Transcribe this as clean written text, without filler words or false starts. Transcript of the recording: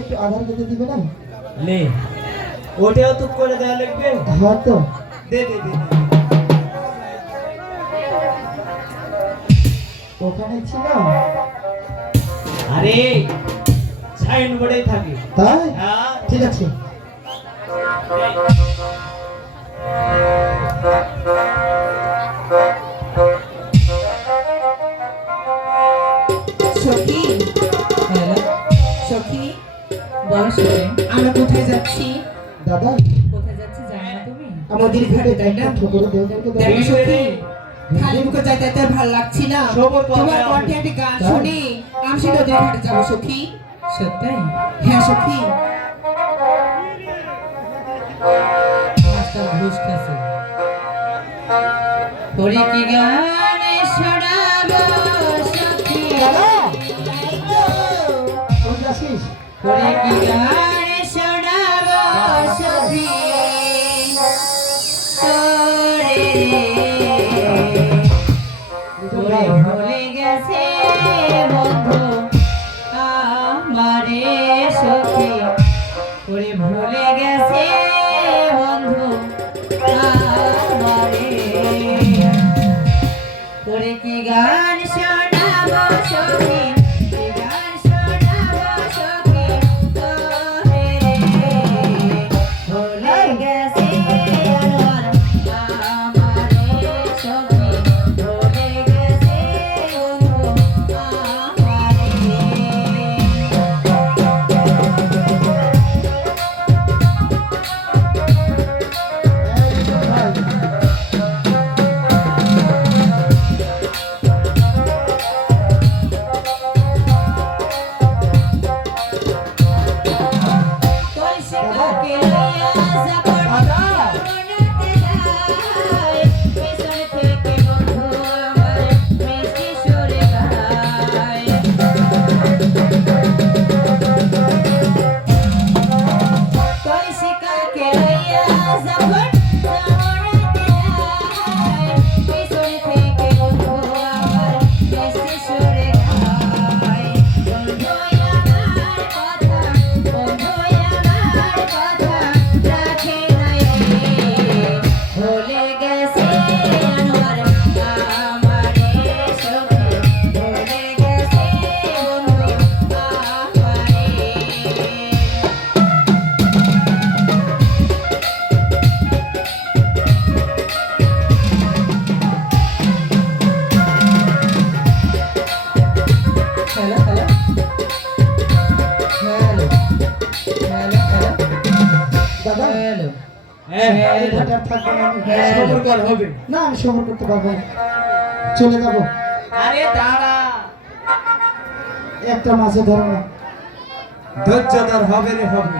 একটু আধার দিতে দিবে না? লে ওটাও তো করে দেওয়া লাগবে। হ্যাঁ তো দে দে দে দে। ওখানে ছিল। আরে সাইন বোর্ডে থাকে। তাই হ্যাঁ ঠিক আছে। সখী, হ্যালো সখী, বলো সখী, আমরা কোথায় যাচ্ছি? দাদা কোথায় যাচ্ছি জানো না তুমি? আমাদের ঘাটে তাই না ঠোকরে দেওয়াকে দেখো সখী, খালি মুখে যাইতে যাইতে ভালো লাগছে না। সবর করবে তোমার আমি। কণ্ঠে একটি গান শুনি আমি সেই নদীর ঘাটে যাবো সখী। সত্যি? হ্যাঁ সখী। মাস্টার ঘুষ খাচ্ছে। ওরে কি গানে শোনাবো সখী, দাদা কোন যাচ্ছিস? ওরে কি গানে শোনাবো সখী, তোরে তোরে ভুলে গেছে বন্ধু আমারে সখী, তোরে ভুলে গেছে বন্ধু আমারে, তোরে কি গান শোনাবো সখী, কি গান শোনাবো সখী, তোরে ভুলে গেছে আমার আমারে সখী, ভুলে গেছে বন্ধু আমারে। Hello, hello. Hello. Hello, hello. দাদা Hello. হ্যাঁ এই ঘাটে আর থাকবো না আমি। হ্যাঁ। সবর কর হবে। না আমি সবর করতে পারবো না। চলে যাবো। আরে দাঁড়া, একটা মাছে ধরো না। ধৈর্য ধর, হবে রে হবে।